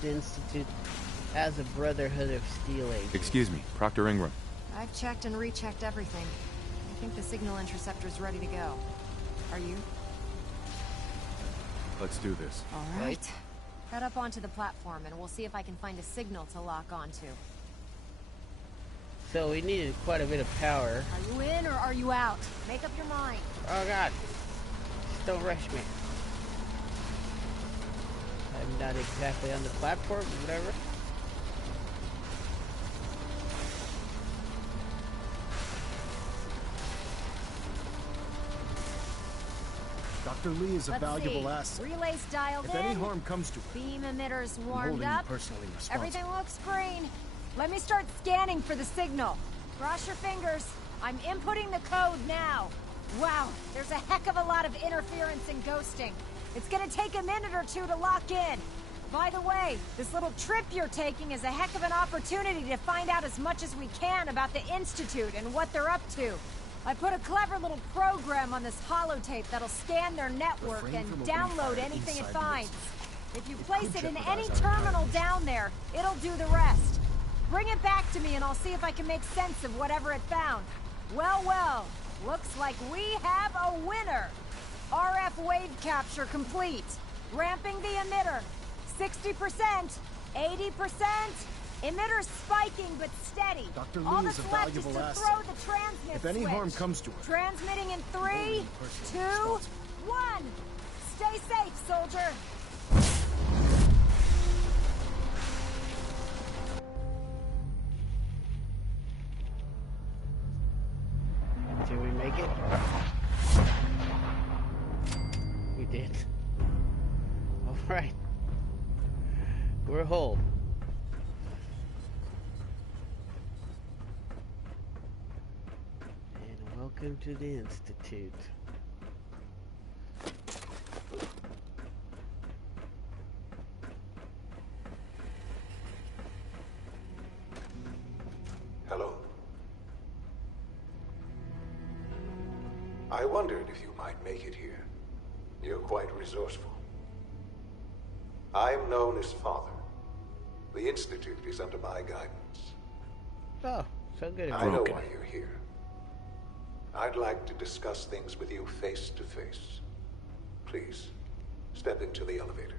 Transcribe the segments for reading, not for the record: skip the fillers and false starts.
the Institute has a Brotherhood of Steel agents. Excuse me, Proctor Ingram. I've checked and rechecked everything. I think the signal interceptor's ready to go. Are you? Let's do this. All right. Head up onto the platform and we'll see if I can find a signal to lock onto. So we needed quite a bit of power. Are you in or are you out? Make up your mind. Oh god. Just don't rush me. I'm not exactly on the platform, but whatever. Dr. Lee is a valuable asset. Relays dialed in. If any harm comes to her, beam emitters warmed I'm holding up. you personally responsible. Everything looks green. Let me start scanning for the signal. Cross your fingers. I'm inputting the code now. Wow, there's a heck of a lot of interference and ghosting. It's gonna take a minute or two to lock in. By the way, this little trip you're taking is a heck of an opportunity to find out as much as we can about the Institute and what they're up to. I put a clever little program on this holotape that'll scan their network and download anything it finds. If you place it in any terminal down there, it'll do the rest. Bring it back to me and I'll see if I can make sense of whatever it found. Well, well, looks like we have a winner. RF wave capture complete. Ramping the emitter. 60%, 80%. Emitter spiking but steady. Dr. All Lee that's is a left is valuable to asset. throw the transmit If any switch. harm comes to her, Transmitting in 3, 2, 1. Stay safe, soldier. Did we make it? We did. Alright. We're home. And welcome to the Institute. Hello. I wondered if you might make it here. You're quite resourceful. I'm known as Father. The Institute is under my guidance. Oh, so good. I know why you're here. I'd like to discuss things with you face to face. Please, step into the elevator.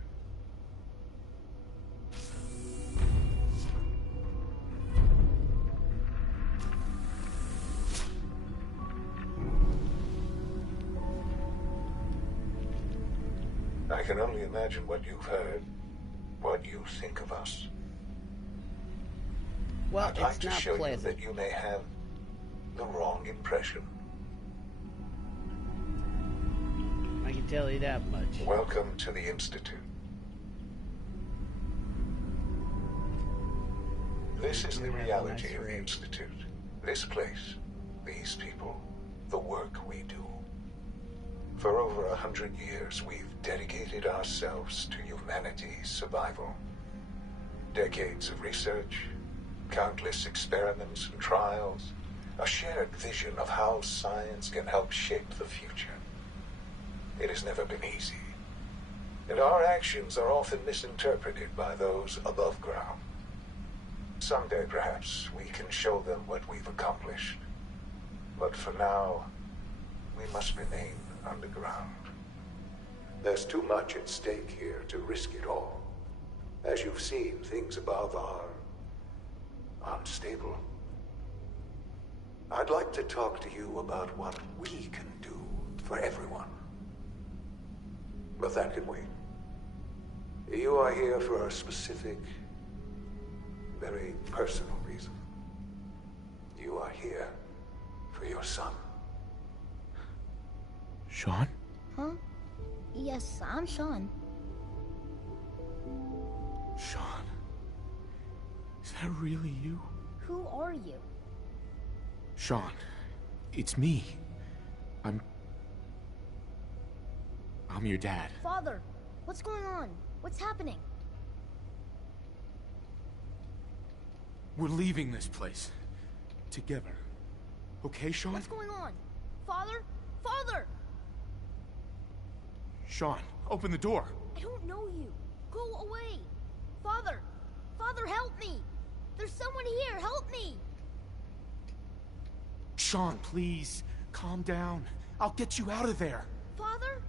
I can only imagine what you've heard, what you think of us. Well, I'd like it's to not show pleasant. you that you may have the wrong impression. I can tell you that much. Welcome to the Institute. This is the reality of the Institute. This place, these people, the work we do. For over 100 years, we've dedicated ourselves to humanity's survival. Decades of research, countless experiments and trials, a shared vision of how science can help shape the future. It has never been easy, and our actions are often misinterpreted by those above ground. Someday, perhaps, we can show them what we've accomplished. But for now, we must remain underground. There's too much at stake here to risk it all. As you've seen, things above are unstable. I'd like to talk to you about what we can do for everyone. But that can wait. You are here for a specific, very personal reason. You are here for your son. Sean? Huh? Yes, I'm Sean. Sean? Is that really you? Who are you? Sean, it's me. I'm your dad. Father, what's going on? What's happening? We're leaving this place. Together. Okay, Sean? What's going on? Father? Father! Sean, open the door. I don't know you. Go away. Father! Sean, please, calm down. I'll get you out of there. Father?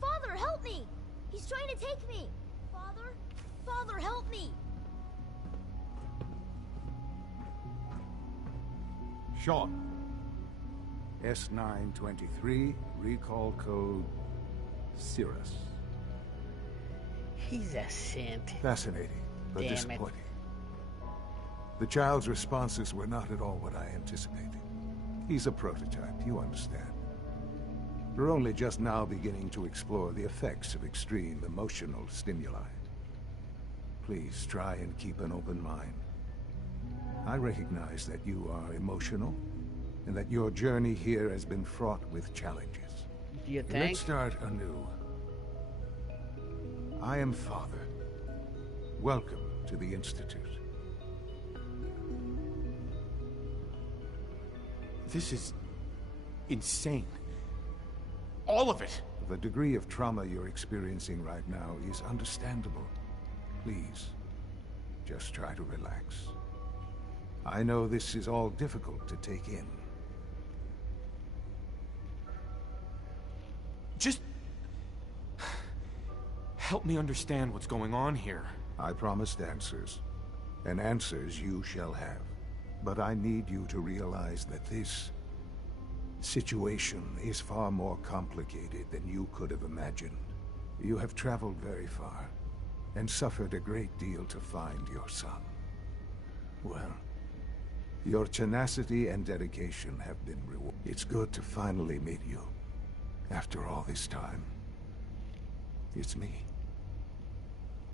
Father, help me! He's trying to take me! Father? Father, help me! Sean. S923, recall code Cirrus. He's a synth. Fascinating, but Damn it. disappointing. The child's responses were not at all what I anticipated. He's a prototype, you understand. We're only just now beginning to explore the effects of extreme emotional stimuli. Please try and keep an open mind. I recognize that you are emotional, and that your journey here has been fraught with challenges. Do you Let's think? start anew. I am Father. Welcome to the Institute. This is insane. All of it. The degree of trauma you're experiencing right now is understandable. Please, just try to relax. I know this is all difficult to take in. Just help me understand what's going on here. I promised answers, and answers you shall have. But I need you to realize that this situation is far more complicated than you could have imagined. You have traveled very far, and suffered a great deal to find your son. Well, your tenacity and dedication have been rewarded. It's good to finally meet you, after all this time. It's me.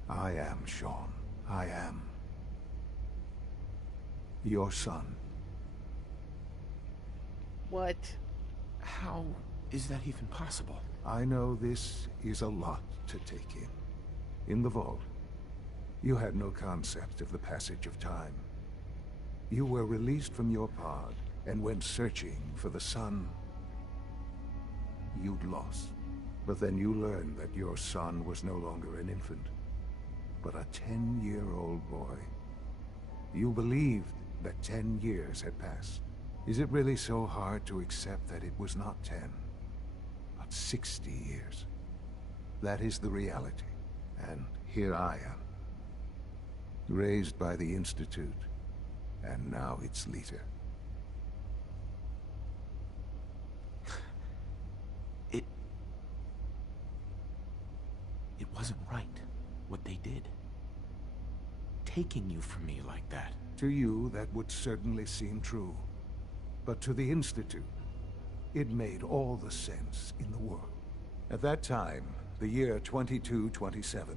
I am Sean. I am your son. What? How is that even possible? I know this is a lot to take in. In the vault, you had no concept of the passage of time. You were released from your pod and went searching for the son you'd lost. But then you learned that your son was no longer an infant, but a 10-year-old boy. You believed that 10 years had passed. Is it really so hard to accept that it was not 10, but 60 years? That is the reality, and here I am. Raised by the Institute, and now its leader. It wasn't right, what they did. Taking you from me like that. To you, that would certainly seem true. But to the Institute, it made all the sense in the world. At that time, the year 2227,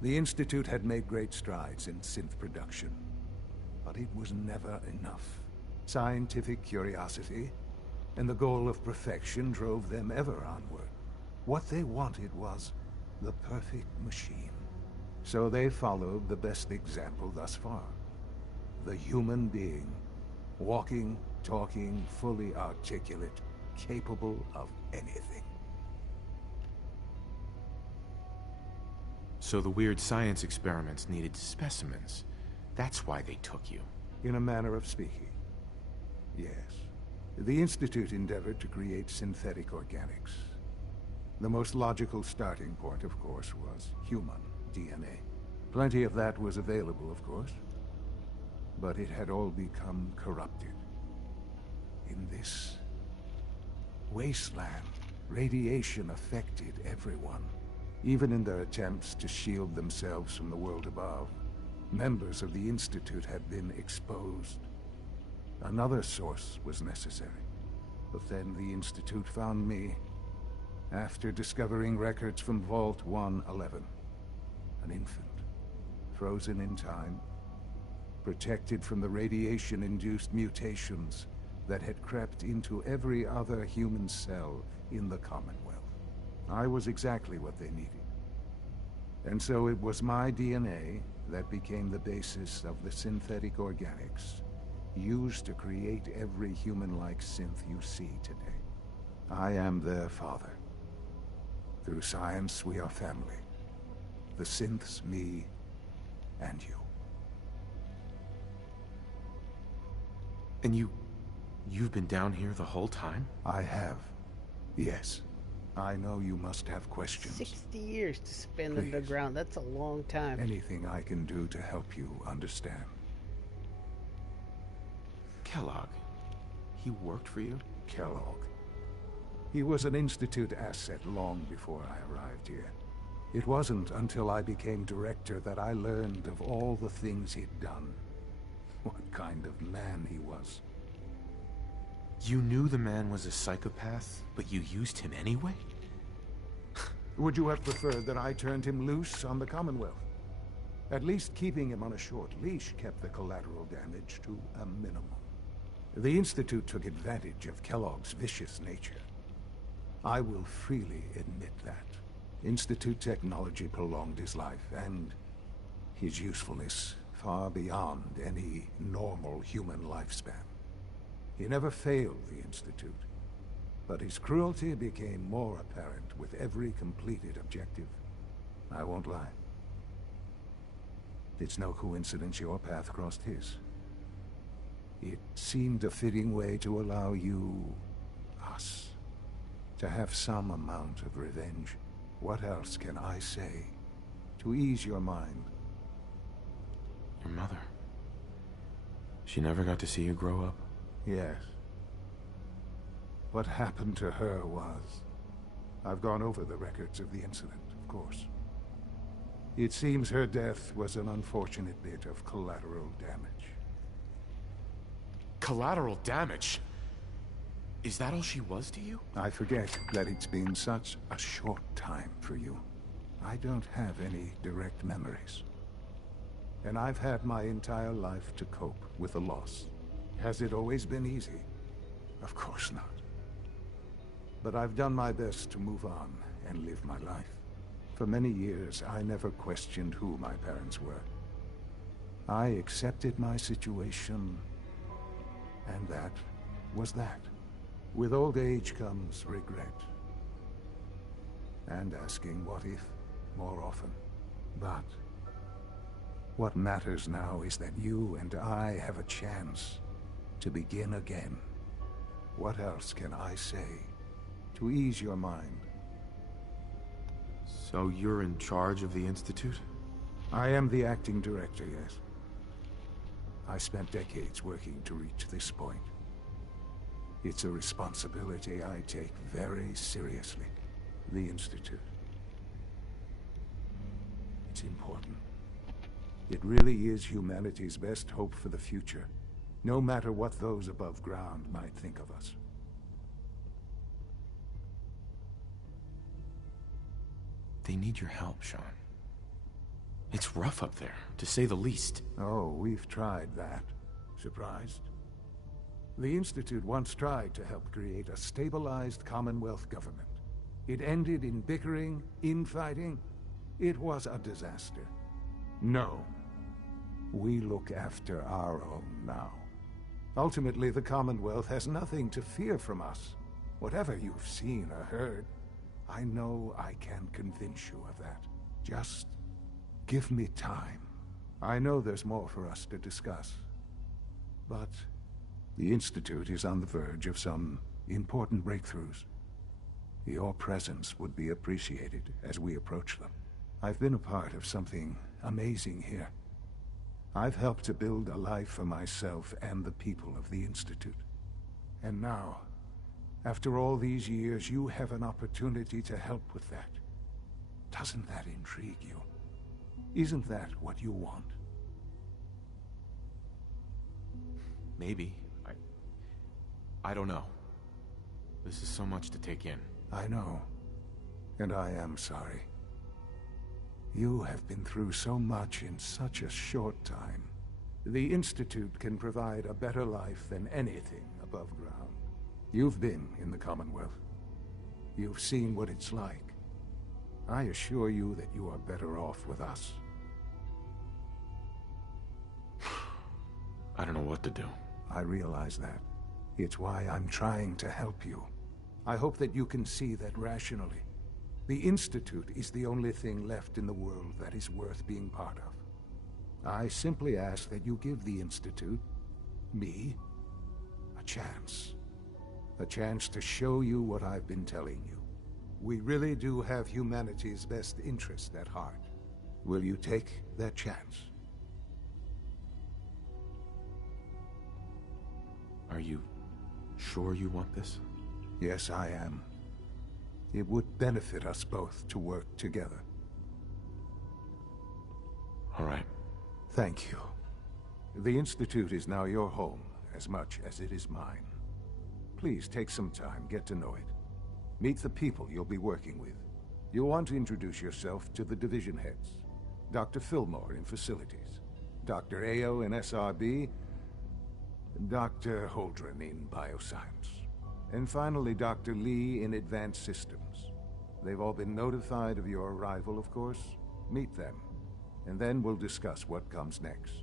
the Institute had made great strides in synth production. But it was never enough. Scientific curiosity and the goal of perfection drove them ever onward. What they wanted was the perfect machine. So they followed the best example thus far. The human being. Walking, talking, fully articulate, capable of anything. So the weird science experiments needed specimens. That's why they took you. In a manner of speaking. Yes. The Institute endeavored to create synthetic organics. The most logical starting point, of course, was human DNA. Plenty of that was available, of course. But it had all become corrupted. In this wasteland, radiation affected everyone. Even in their attempts to shield themselves from the world above, members of the Institute had been exposed. Another source was necessary. But then the Institute found me, after discovering records from Vault 111. An infant, frozen in time, protected from the radiation-induced mutations that had crept into every other human cell in the Commonwealth. I was exactly what they needed. And so it was my DNA that became the basis of the synthetic organics used to create every human-like synth you see today. I am their father. Through science, we are family. The synths, me, and you. And you You've been down here the whole time? I have. Yes. I know you must have questions. 60 years to spend Please. underground. That's a long time. Anything I can do to help you understand. Kellogg. He worked for you? Kellogg. He was an Institute asset long before I arrived here. It wasn't until I became director that I learned of all the things he'd done. What kind of man he was. You knew the man was a psychopath, but you used him anyway? Would you have preferred that I turned him loose on the Commonwealth? At least keeping him on a short leash kept the collateral damage to a minimum. The Institute took advantage of Kellogg's vicious nature. I will freely admit that. Institute technology prolonged his life, and his usefulness far beyond any normal human lifespan. He never failed the Institute, but his cruelty became more apparent with every completed objective. I won't lie. It's no coincidence your path crossed his. It seemed a fitting way to allow you, us, to have some amount of revenge. What else can I say to ease your mind? Your mother. She never got to see you grow up? Yes. What happened to her was... I've gone over the records of the incident, of course. It seems her death was an unfortunate bit of collateral damage. Collateral damage? Is that all she was to you? I forget that it's been such a short time for you. I don't have any direct memories. And I've had my entire life to cope with the loss. Has it always been easy? Of course not. But I've done my best to move on and live my life. For many years, I never questioned who my parents were. I accepted my situation, and that was that. With old age comes regret. And asking what if more often. But what matters now is that you and I have a chance to begin again. What else can I say to ease your mind? So you're in charge of the Institute? I am the acting director, yes. I spent decades working to reach this point. It's a responsibility I take very seriously. The Institute. It's important. It really is humanity's best hope for the future, no matter what those above ground might think of us. They need your help, Sean. It's rough up there, to say the least. Oh, we've tried that. Surprised? The Institute once tried to help create a stabilized Commonwealth government. It ended in bickering, infighting. It was a disaster. No. We look after our own now. Ultimately, the Commonwealth has nothing to fear from us. Whatever you've seen or heard, I know I can convince you of that. Just give me time. I know there's more for us to discuss. But the Institute is on the verge of some important breakthroughs. Your presence would be appreciated as we approach them. I've been a part of something amazing here. I've helped to build a life for myself and the people of the Institute. And now, after all these years, you have an opportunity to help with that. Doesn't that intrigue you? Isn't that what you want? Maybe. I don't know. This is so much to take in. I know. And I am sorry. You have been through so much in such a short time. The Institute can provide a better life than anything above ground. You've been in the Commonwealth. You've seen what it's like. I assure you that you are better off with us. I don't know what to do. I realize that. It's why I'm trying to help you. I hope that you can see that rationally. The Institute is the only thing left in the world that is worth being part of. I simply ask that you give the Institute, me, a chance. A chance to show you what I've been telling you. We really do have humanity's best interest at heart. Will you take that chance? Are you sure you want this? Yes, I am. It would benefit us both to work together. All right. Thank you. The Institute is now your home, as much as it is mine. Please take some time, get to know it. Meet the people you'll be working with. You'll want to introduce yourself to the division heads. Dr. Fillmore in Facilities, Dr. Ayo in SRB, Dr. Holdren in Bioscience, and finally Dr. Lee in Advanced Systems. They've all been notified of your arrival, of course. Meet them, and then we'll discuss what comes next.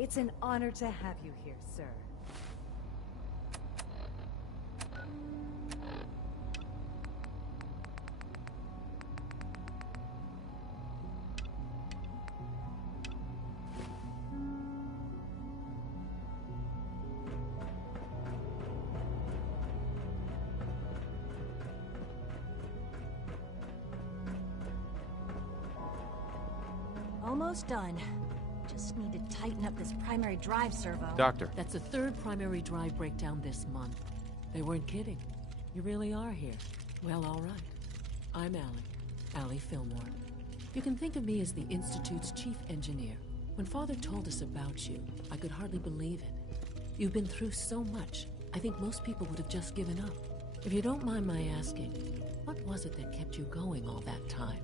It's an honor to have you here, sir. Almost done. Just need to tighten up this primary drive servo. Doctor. That's the third primary drive breakdown this month. They weren't kidding. You really are here. Well, all right. I'm Allie Fillmore. You can think of me as the Institute's chief engineer. When Father told us about you, I could hardly believe it. You've been through so much, I think most people would have just given up. If you don't mind my asking, what was it that kept you going all that time?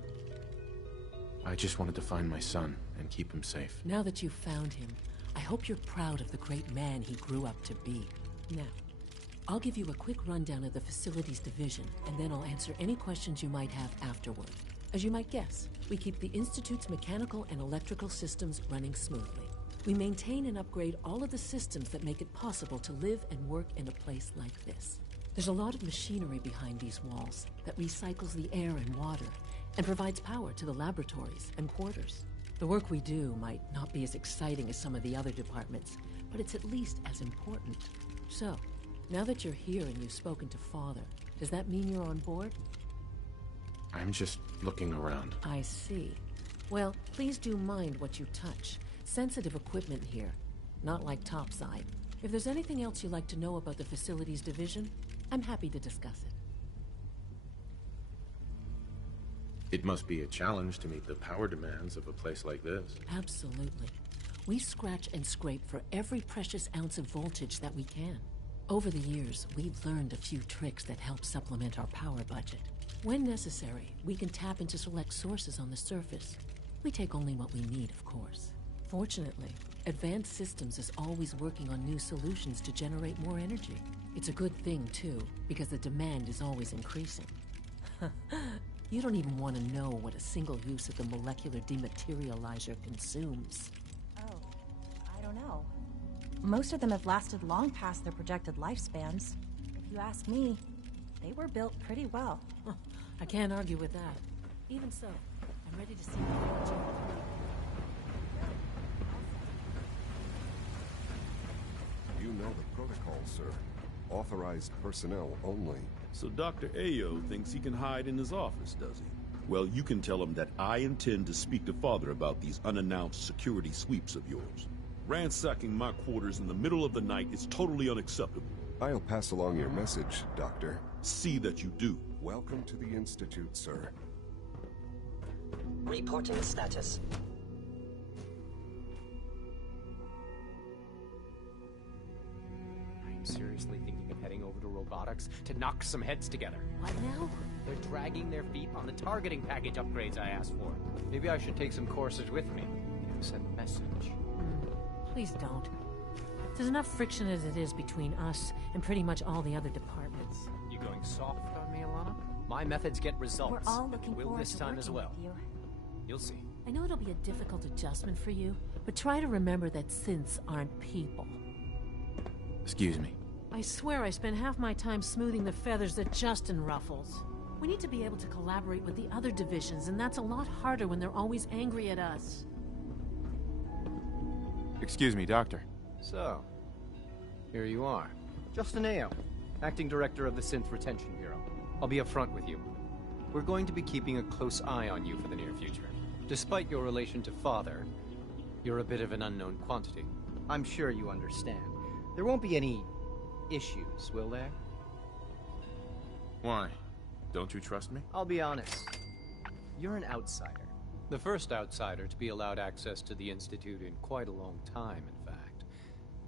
I just wanted to find my son and keep him safe. Now that you've found him, I hope you're proud of the great man he grew up to be. Now, I'll give you a quick rundown of the Facilities Division, and then I'll answer any questions you might have afterward. As you might guess, we keep the Institute's mechanical and electrical systems running smoothly. We maintain and upgrade all of the systems that make it possible to live and work in a place like this. There's a lot of machinery behind these walls that recycles the air and water and provides power to the laboratories and quarters. The work we do might not be as exciting as some of the other departments, but it's at least as important. So, now that you're here and you've spoken to Father, does that mean you're on board? I'm just looking around. I see. Well, please do mind what you touch. Sensitive equipment here, not like topside. If there's anything else you'd like to know about the Facilities Division, I'm happy to discuss it. It must be a challenge to meet the power demands of a place like this. Absolutely. We scratch and scrape for every precious ounce of voltage that we can. Over the years, we've learned a few tricks that help supplement our power budget. When necessary, we can tap into select sources on the surface. We take only what we need, of course. Fortunately, Advanced Systems is always working on new solutions to generate more energy. It's a good thing, too, because the demand is always increasing. You don't even want to know what a single use of the molecular dematerializer consumes. Oh, I don't know. Most of them have lasted long past their projected lifespans. If you ask me, they were built pretty well. I can't argue with that. Even so, I'm ready to see the energy. protocol, sir. Authorized personnel only. So Dr. Ayo thinks he can hide in his office, does he? Well, you can tell him that I intend to speak to Father about these unannounced security sweeps of yours. Ransacking my quarters in the middle of the night is totally unacceptable. I'll pass along your message, Doctor. See that you do. Welcome to the Institute, sir. Reporting status. I'm seriously thinking of heading over to robotics to knock some heads together. What now? They're dragging their feet on the targeting package upgrades I asked for. Maybe I should take some courses with me. Send a message. Please don't. There's enough friction as it is between us and pretty much all the other departments. You going soft on me, Alana? My methods get results. We're all looking Will forward this to time working as well. with you. You'll see. I know it'll be a difficult adjustment for you, but try to remember that synths aren't people. Excuse me. I swear I spend half my time smoothing the feathers that Justin ruffles. We need to be able to collaborate with the other divisions, and that's a lot harder when they're always angry at us. Excuse me, Doctor. So, here you are. Justin Ayo, Acting Director of the Synth Retention Bureau. I'll be upfront with you. We're going to be keeping a close eye on you for the near future. Despite your relation to Father, you're a bit of an unknown quantity. I'm sure you understand. There won't be any issues, will there? Why? Don't you trust me? I'll be honest. You're an outsider. The first outsider to be allowed access to the Institute in quite a long time, in fact.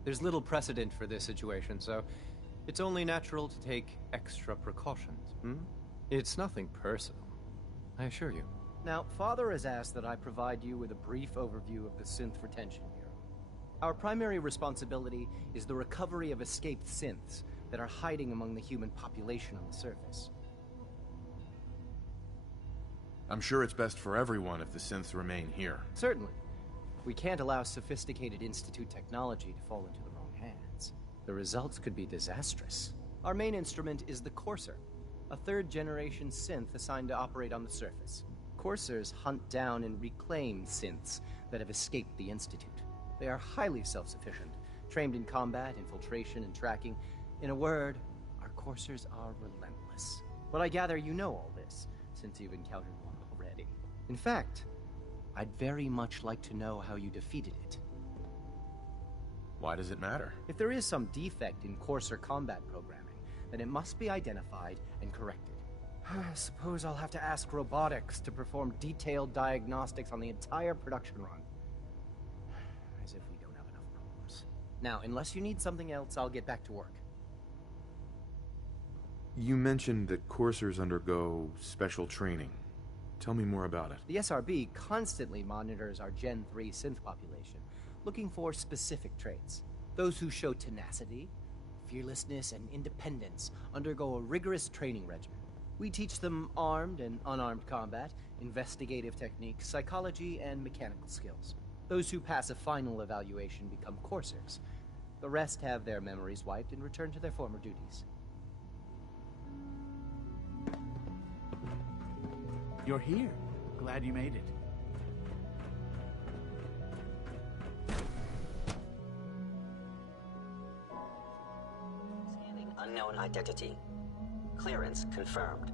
There's little precedent for this situation, so it's only natural to take extra precautions, It's nothing personal, I assure you. Now, Father has asked that I provide you with a brief overview of the Synth Retention Bureau. Our primary responsibility is the recovery of escaped synths that are hiding among the human population on the surface. I'm sure it's best for everyone if the synths remain here. Certainly. We can't allow sophisticated Institute technology to fall into the wrong hands. The results could be disastrous. Our main instrument is the Courser, a third-generation synth assigned to operate on the surface. Coursers hunt down and reclaim synths that have escaped the Institute. They are highly self-sufficient, trained in combat, infiltration, and tracking. In a word, our Coursers are relentless. But I gather you know all this, since you've encountered one already. In fact, I'd very much like to know how you defeated it. Why does it matter? If there is some defect in Courser combat programming, then it must be identified and corrected. I suppose I'll have to ask robotics to perform detailed diagnostics on the entire production run. As if we don't have enough problems. Now, unless you need something else, I'll get back to work. You mentioned that coursers undergo special training. Tell me more about it. The SRB constantly monitors our Gen 3 synth population, looking for specific traits. Those who show tenacity, fearlessness, and independence undergo a rigorous training regimen. We teach them armed and unarmed combat, investigative techniques, psychology, and mechanical skills. Those who pass a final evaluation become coursers. The rest have their memories wiped and return to their former duties. You're here. Glad you made it. Scanning unknown identity. Clearance confirmed.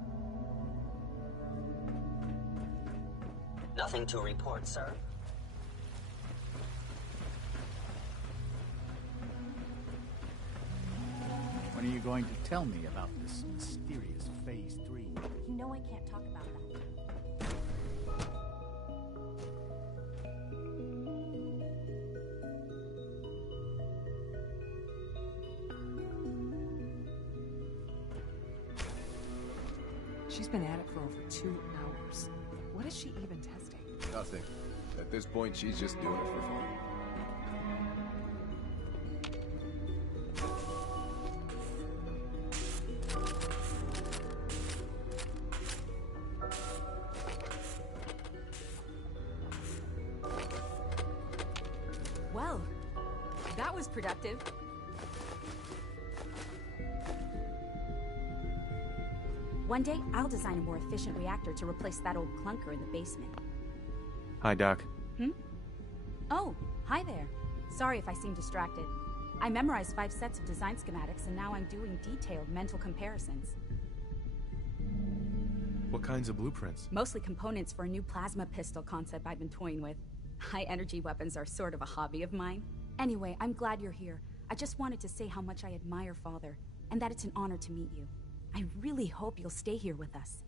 Nothing to report, sir. When are you going to tell me about this mysterious Phase 3? You know I can't talk about that. She's been at it for over 2 hours. What is she even testing? Nothing. At this point, she's just doing it for fun. Well, that was productive. One day, I'll design a more efficient reactor to replace that old clunker in the basement. Hi, Doc. Oh, hi there. Sorry if I seem distracted. I memorized 5 sets of design schematics, and now I'm doing detailed mental comparisons. What kinds of blueprints? Mostly components for a new plasma pistol concept I've been toying with. High-energy weapons are sort of a hobby of mine. Anyway, I'm glad you're here. I just wanted to say how much I admire Father, and that it's an honor to meet you. I really hope you'll stay here with us.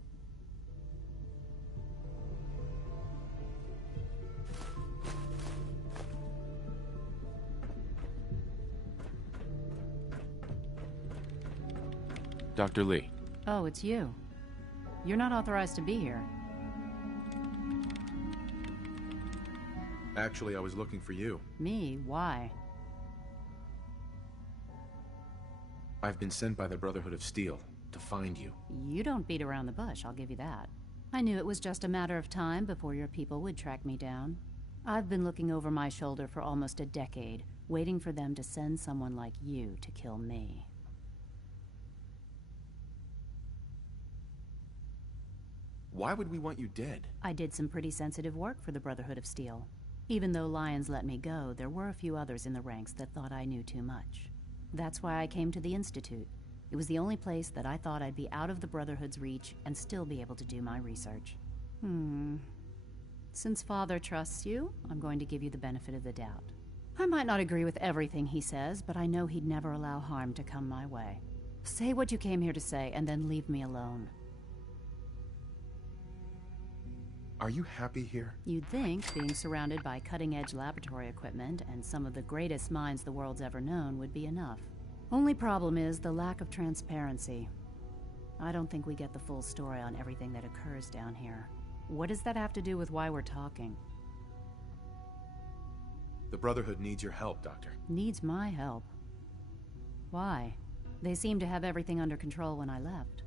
Dr. Li. Oh, it's you. You're not authorized to be here. Actually, I was looking for you. Me? Why? I've been sent by the Brotherhood of Steel to find you. You don't beat around the bush, I'll give you that. I knew it was just a matter of time before your people would track me down. I've been looking over my shoulder for almost a decade, waiting for them to send someone like you to kill me. Why would we want you dead? I did some pretty sensitive work for the Brotherhood of Steel. Even though Lyons let me go, there were a few others in the ranks that thought I knew too much. That's why I came to the Institute. It was the only place that I thought I'd be out of the Brotherhood's reach and still be able to do my research. Since Father trusts you, I'm going to give you the benefit of the doubt. I might not agree with everything he says, but I know he'd never allow harm to come my way. Say what you came here to say, and then leave me alone. Are you happy here? You'd think being surrounded by cutting-edge laboratory equipment and some of the greatest minds the world's ever known would be enough. Only problem is the lack of transparency. I don't think we get the full story on everything that occurs down here. What does that have to do with why we're talking? The Brotherhood needs your help, Doctor. Needs my help? Why? They seemed to have everything under control when I left.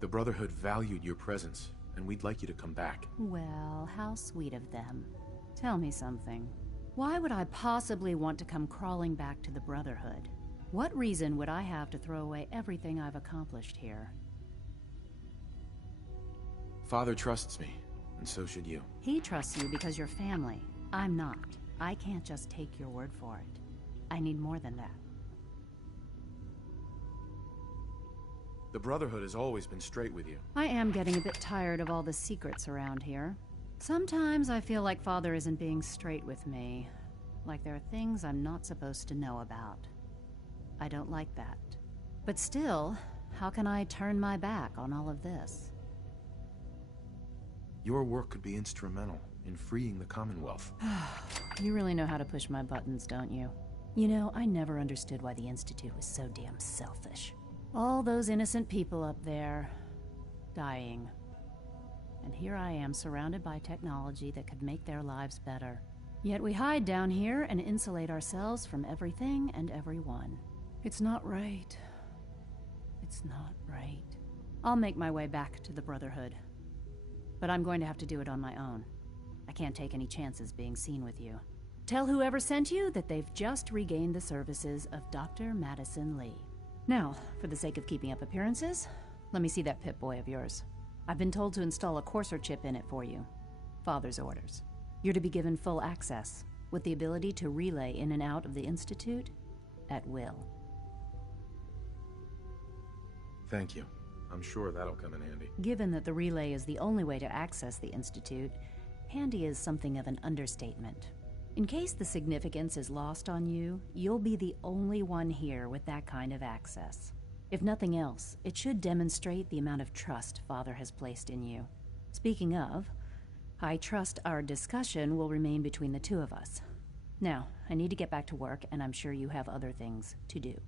The Brotherhood valued your presence, and we'd like you to come back. Well, how sweet of them. Tell me something. Why would I possibly want to come crawling back to the Brotherhood? What reason would I have to throw away everything I've accomplished here? Father trusts me, and so should you. He trusts you because you're family. I'm not. I can't just take your word for it. I need more than that. The Brotherhood has always been straight with you. I am getting a bit tired of all the secrets around here. Sometimes I feel like Father isn't being straight with me. Like there are things I'm not supposed to know about. I don't like that. But still, how can I turn my back on all of this? Your work could be instrumental in freeing the Commonwealth. You really know how to push my buttons, don't you? You know, I never understood why the Institute was so damn selfish. All those innocent people up there, dying. And here I am, surrounded by technology that could make their lives better. Yet we hide down here and insulate ourselves from everything and everyone. It's not right. It's not right. I'll make my way back to the Brotherhood. But I'm going to have to do it on my own. I can't take any chances being seen with you. Tell whoever sent you that they've just regained the services of Dr. Madison Li. Now, for the sake of keeping up appearances, let me see that Pip-Boy of yours. I've been told to install a Courser chip in it for you. Father's orders. You're to be given full access, with the ability to relay in and out of the Institute at will. Thank you. I'm sure that'll come in handy. Given that the relay is the only way to access the Institute, handy is something of an understatement. In case the significance is lost on you, you'll be the only one here with that kind of access. If nothing else, it should demonstrate the amount of trust Father has placed in you. Speaking of, I trust our discussion will remain between the two of us. Now, I need to get back to work, and I'm sure you have other things to do.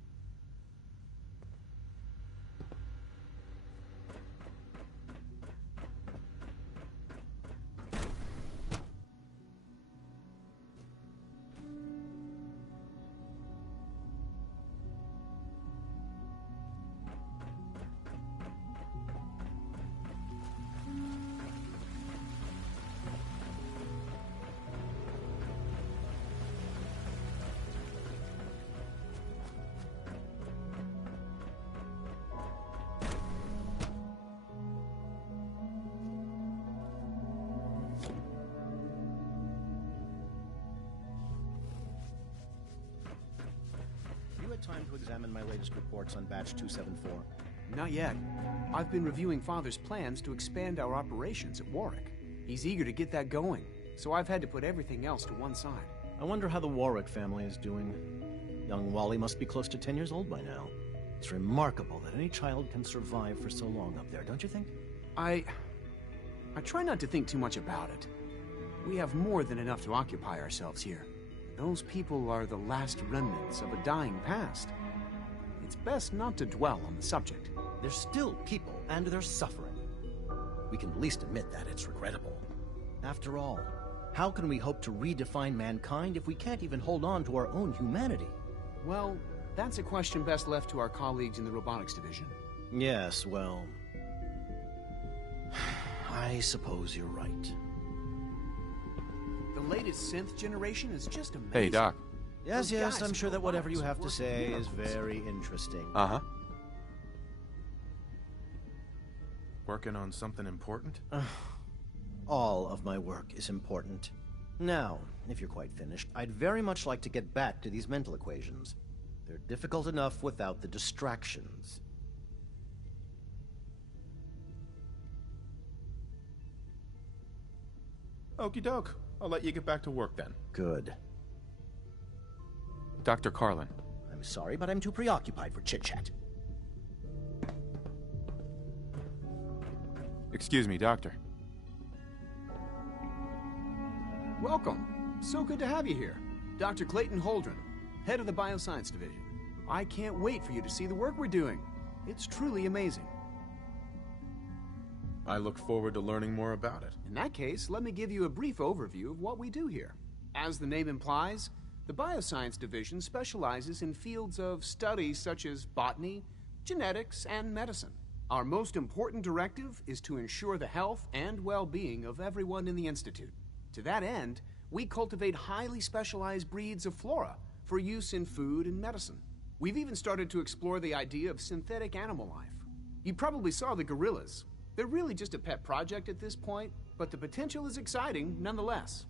examined my latest reports on Batch 274? Not yet. I've been reviewing Father's plans to expand our operations at Warwick. He's eager to get that going, so I've had to put everything else to one side. I wonder how the Warwick family is doing. Young Wally must be close to 10 years old by now. It's remarkable that any child can survive for so long up there, don't you think? I try not to think too much about it. We have more than enough to occupy ourselves here. Those people are the last remnants of a dying past. It's best not to dwell on the subject. They're still people, and they're suffering. We can at least admit that it's regrettable. After all, how can we hope to redefine mankind if we can't even hold on to our own humanity? Well, that's a question best left to our colleagues in the robotics division. Yes, well... I suppose you're right. The latest synth generation is just amazing. Hey, Doc. Yes, yes, I'm sure that whatever you have to say is very interesting. Uh-huh. Working on something important? All of my work is important. Now, if you're quite finished, I'd very much like to get back to these mental equations. They're difficult enough without the distractions. Okie doke. I'll let you get back to work then. Good. Dr. Carlin. I'm sorry, but I'm too preoccupied for chit-chat. Excuse me, Doctor. Welcome. So good to have you here. Dr. Clayton Holdren, head of the Bioscience Division. I can't wait for you to see the work we're doing. It's truly amazing. I look forward to learning more about it. In that case, let me give you a brief overview of what we do here. As the name implies, the Bioscience Division specializes in fields of study such as botany, genetics, and medicine. Our most important directive is to ensure the health and well-being of everyone in the Institute. To that end, we cultivate highly specialized breeds of flora for use in food and medicine. We've even started to explore the idea of synthetic animal life. You probably saw the gorillas. They're really just a pet project at this point, but the potential is exciting nonetheless.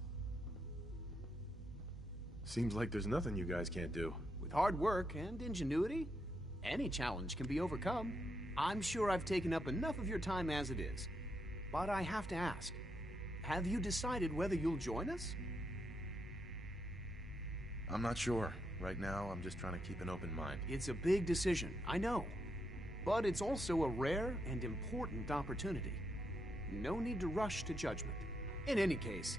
Seems like there's nothing you guys can't do. With hard work and ingenuity, any challenge can be overcome. I'm sure I've taken up enough of your time as it is. But I have to ask, have you decided whether you'll join us? I'm not sure. Right now, I'm just trying to keep an open mind. It's a big decision, I know. But it's also a rare and important opportunity. No need to rush to judgment. In any case,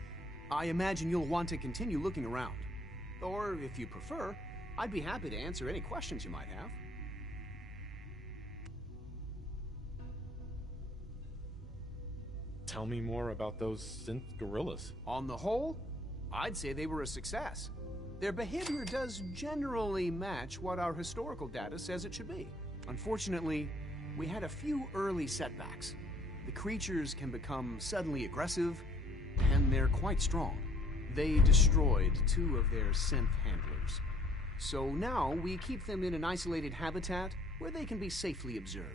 I imagine you'll want to continue looking around. Or, if you prefer, I'd be happy to answer any questions you might have. Tell me more about those synth gorillas. On the whole, I'd say they were a success. Their behavior does generally match what our historical data says it should be. Unfortunately, we had a few early setbacks. The creatures can become suddenly aggressive, and they're quite strong. They destroyed 2 of their synth handlers. So now we keep them in an isolated habitat where they can be safely observed.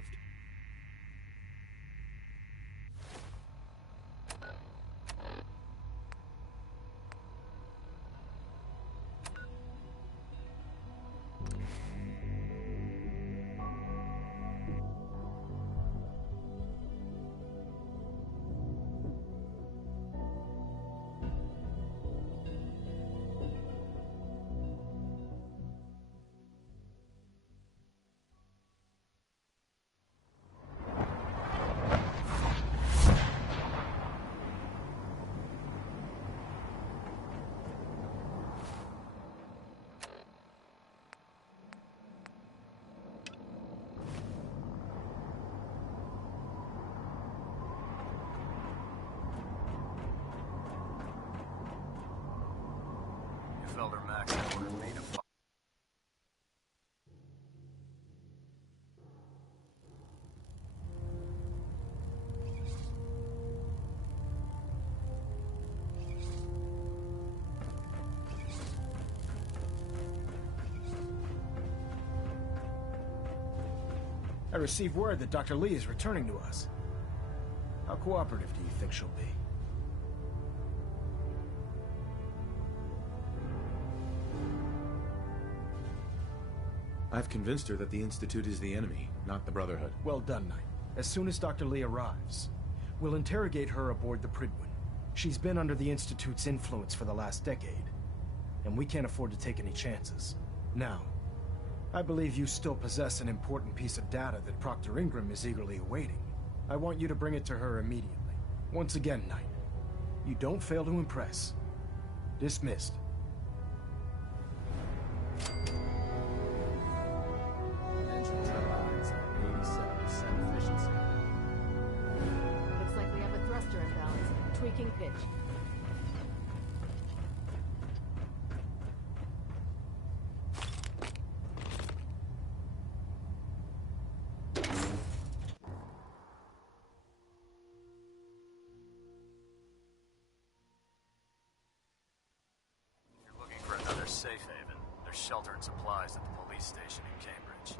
Elder Max had ordered me to I received word that Dr. Lee is returning to us. How cooperative do you think she'll be? I've convinced her that the Institute is the enemy, not the Brotherhood. Well done, Knight. As soon as Dr. Lee arrives, we'll interrogate her aboard the Prydwen. She's been under the Institute's influence for the last decade, and we can't afford to take any chances. Now, I believe you still possess an important piece of data that Proctor Ingram is eagerly awaiting. I want you to bring it to her immediately. Once again, Knight, you don't fail to impress. Dismissed. Engine turbines at 87% efficiency. Looks like we have a thruster imbalance. Tweaking pitch. You're looking for another safe haven. There's shelter and supplies at the police station in Cambridge.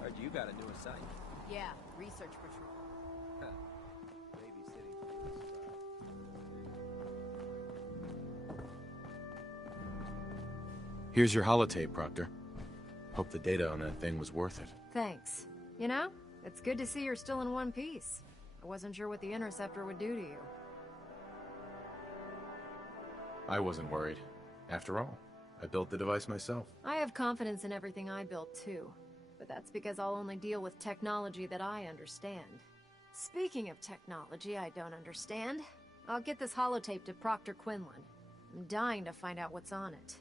Heard you got a new assignment. Yeah, research patrol. Babysitting for this trial. Here's your holotape, Proctor. Hope the data on that thing was worth it. Thanks. You know, it's good to see you're still in one piece. I wasn't sure what the Interceptor would do to you. I wasn't worried. After all, I built the device myself. I have confidence in everything I built, too. But that's because I'll only deal with technology that I understand. Speaking of technology I don't understand, I'll get this holotape to Proctor Quinlan. I'm dying to find out what's on it.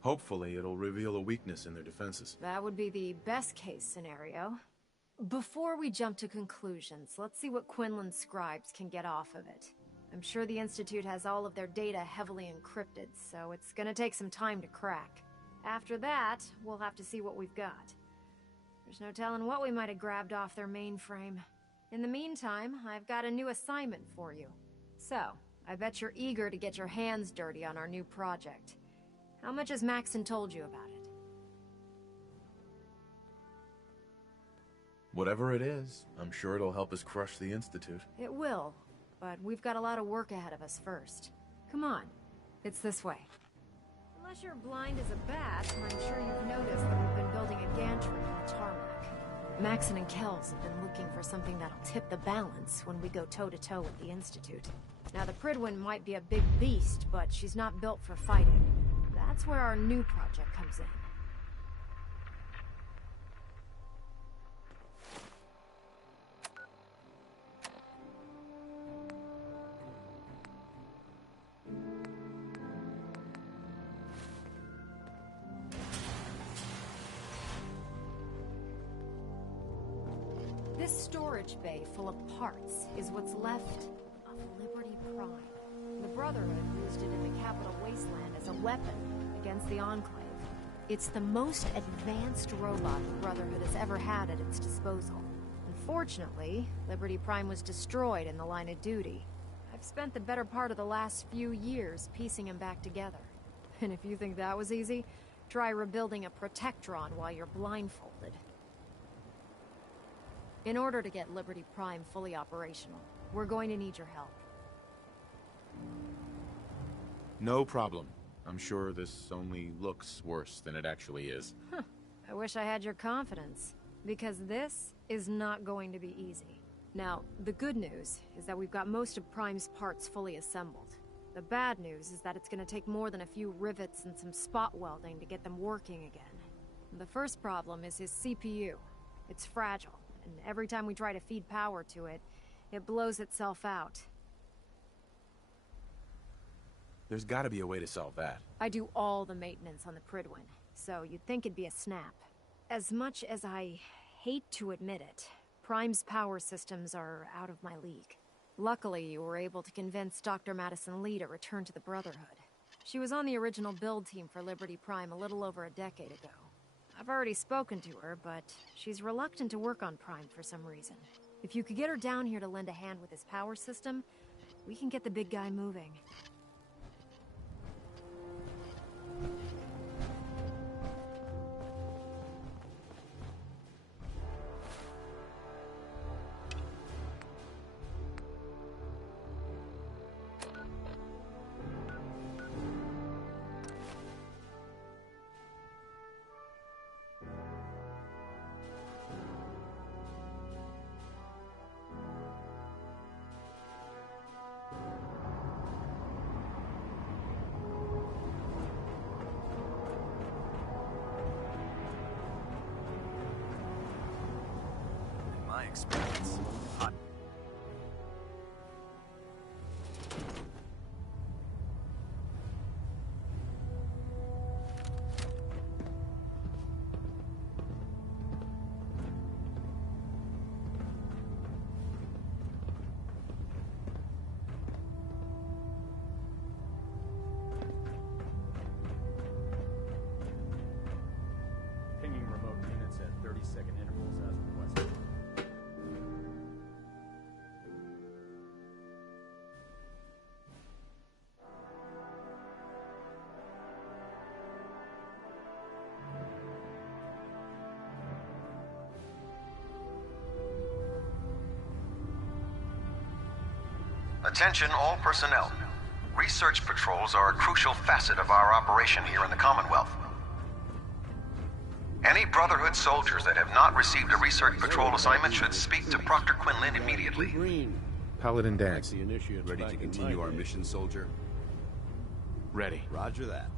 Hopefully, it'll reveal a weakness in their defenses. That would be the best-case scenario. Before we jump to conclusions, let's see what Quinlan's scribes can get off of it. I'm sure the Institute has all of their data heavily encrypted, so it's gonna take some time to crack. After that, we'll have to see what we've got. There's no telling what we might have grabbed off their mainframe. In the meantime, I've got a new assignment for you. So, I bet you're eager to get your hands dirty on our new project. How much has Maxon told you about it? Whatever it is, I'm sure it'll help us crush the Institute. It will, but we've got a lot of work ahead of us first. Come on, it's this way. Unless you're blind as a bat, I'm sure you've noticed that we've been building a gantry on the tarmac. Maxon and Kells have been looking for something that'll tip the balance when we go toe-to-toe with the Institute. Now, the Prydwen might be a big beast, but she's not built for fighting. That's where our new project comes in. This storage bay full of parts is what's left of Liberty Prime. The Brotherhood used it in the Capital Wasteland as a weapon against the Enclave. It's the most advanced robot the Brotherhood has ever had at its disposal. Unfortunately, Liberty Prime was destroyed in the line of duty. I've spent the better part of the last few years piecing him back together. And if you think that was easy, try rebuilding a Protectron while you're blindfolded. In order to get Liberty Prime fully operational, we're going to need your help. No problem. I'm sure this only looks worse than it actually is. Huh. I wish I had your confidence, because this is not going to be easy. Now, the good news is that we've got most of Prime's parts fully assembled. The bad news is that it's going to take more than a few rivets and some spot welding to get them working again. The first problem is his CPU. It's fragile, and every time we try to feed power to it, it blows itself out. There's gotta be a way to solve that. I do all the maintenance on the Prydwen, so you'd think it'd be a snap. As much as I hate to admit it, Prime's power systems are out of my league. Luckily, you were able to convince Dr. Madison Lee to return to the Brotherhood. She was on the original build team for Liberty Prime a little over a decade ago. I've already spoken to her, but she's reluctant to work on Prime for some reason. If you could get her down here to lend a hand with his power system, we can get the big guy moving. Experience. Pinging remote units at 30-second intervals as requested. Attention all personnel. Research patrols are a crucial facet of our operation here in the Commonwealth. Any Brotherhood soldiers that have not received a research patrol assignment should speak to Proctor Quinlan immediately. Paladin Dan. Ready to continue our mission, soldier? Ready. Roger that.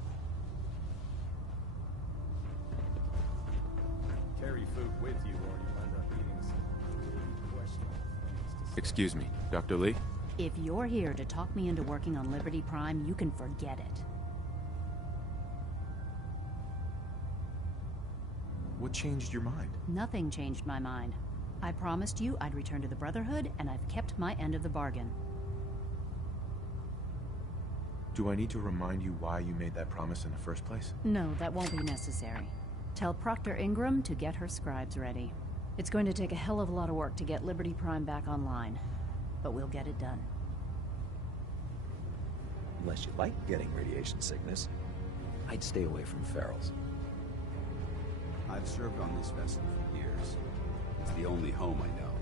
Carry food with you or you end up eating some questionable things. Excuse me, Dr. Lee? If you're here to talk me into working on Liberty Prime, you can forget it. What changed your mind? Nothing changed my mind. I promised you I'd return to the Brotherhood, and I've kept my end of the bargain. Do I need to remind you why you made that promise in the first place? No, that won't be necessary. Tell Proctor Ingram to get her scribes ready. It's going to take a hell of a lot of work to get Liberty Prime back online, but we'll get it done. Unless you like getting radiation sickness, I'd stay away from ferals. I've served on this vessel for years. It's the only home I know.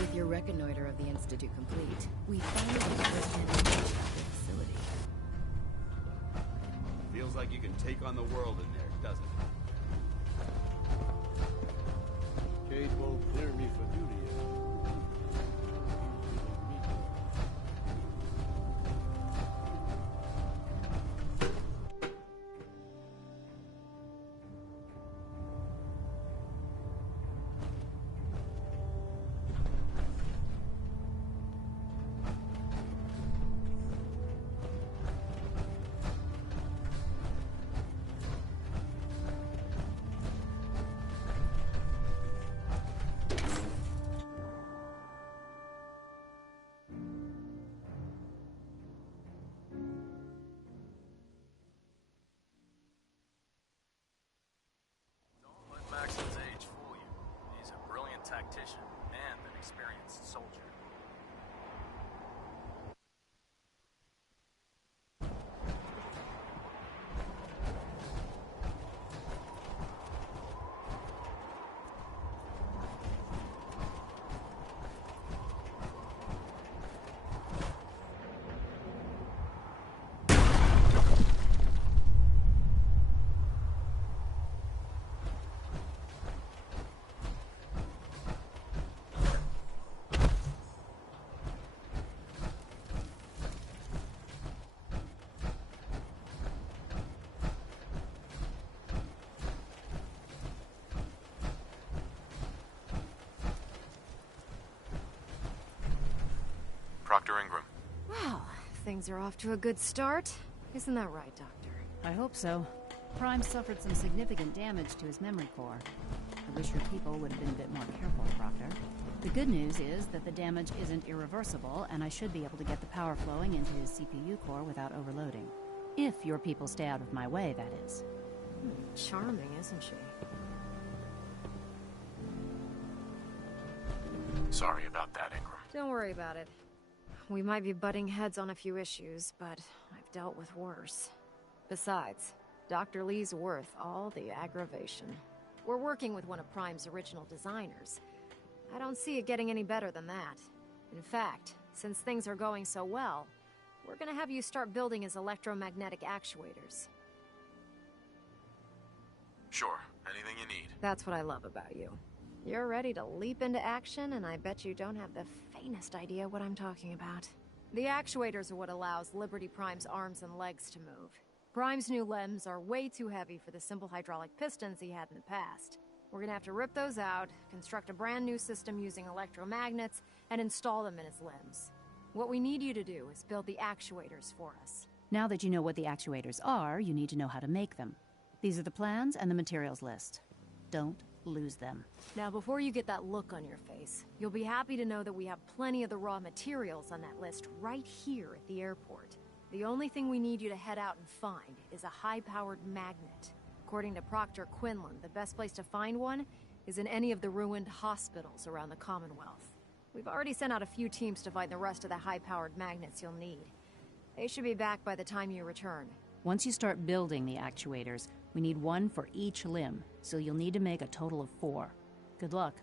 With your reconnoiter of the Institute complete, we found the first-hand image of the facility. Feels like you can take on the world in there, doesn't it? Cage won't clear me for duty yet. Maxon's age fool you. He's a brilliant tactician and an experienced soldier. Proctor Ingram. Wow, things are off to a good start. Isn't that right, Doctor? I hope so. Prime suffered some significant damage to his memory core. I wish your people would have been a bit more careful, Proctor. The good news is that the damage isn't irreversible, and I should be able to get the power flowing into his CPU core without overloading. If your people stay out of my way, that is. Charming, isn't she? Sorry about that, Ingram. Don't worry about it. We might be butting heads on a few issues, but I've dealt with worse. Besides, Dr. Lee's worth all the aggravation. We're working with one of Prime's original designers. I don't see it getting any better than that. In fact, since things are going so well, we're gonna have you start building his electromagnetic actuators. Sure, anything you need. That's what I love about you. You're ready to leap into action, and I bet you don't have the faintest idea what I'm talking about. The actuators are what allows Liberty Prime's arms and legs to move. Prime's new limbs are way too heavy for the simple hydraulic pistons he had in the past. We're gonna have to rip those out, construct a brand new system using electromagnets, and install them in his limbs. What we need you to do is build the actuators for us. Now that you know what the actuators are, you need to know how to make them. These are the plans and the materials list. Don't lose them. Now, before you get that look on your face, you'll be happy to know that we have plenty of the raw materials on that list right here at the airport. The only thing we need you to head out and find is a high-powered magnet. According to Proctor Quinlan, the best place to find one is in any of the ruined hospitals around the Commonwealth. We've already sent out a few teams to find the rest of the high-powered magnets you'll need. They should be back by the time you return. Once you start building the actuators, we need one for each limb, so you'll need to make a total of 4. Good luck.